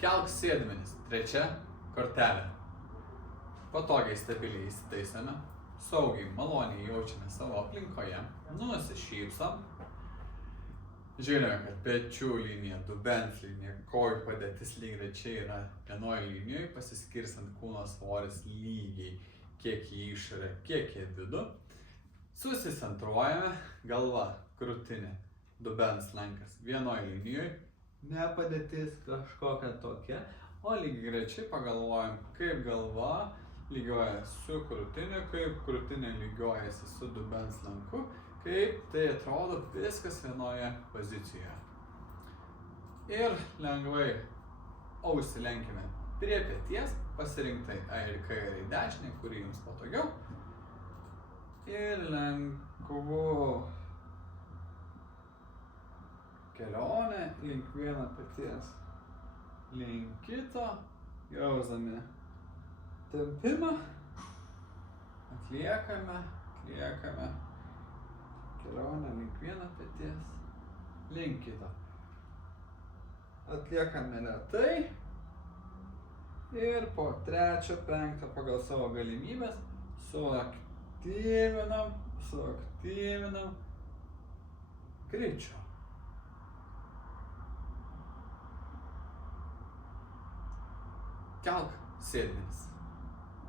Kelk sėdmenis. Trečia kortelė. Patogiai, stabiliai įsitaisome. Saugiai, maloniai jaučiame savo aplinkoje. Nusišypsom. Žiūrime, kad pečių linija, dubens linija, kojų padėtis lygiagrečiai yra vienoje linijoje, pasiskirstant kūno svoris lygiai, kiek į išorę, kiek į vidų. Susicentruojame, galva, krūtinė, dubens lankas vienoje linijoje, ne padėtis kažkokia tokia, o lygiagrečiai pagalvojam, kaip galva lygioja su krūtiniu, kaip krūtinė lygiojasi su dubens lanku, kaip tai atrodo viskas vienoje pozicijoje. Ir lengvai ausį lenkime prie peties, pasirinktai į kairę ir į dešinę, kurį jums patogiau. Ir lengvu kelionę link vieno peties, link kito, jausdami tempimą, atliekame kelionę link vieno peties, link kito. Atliekame lėtai ir po trečio, penkto pagal savo galimybės suaktyvinam greičiau. Kelk sėdmenis.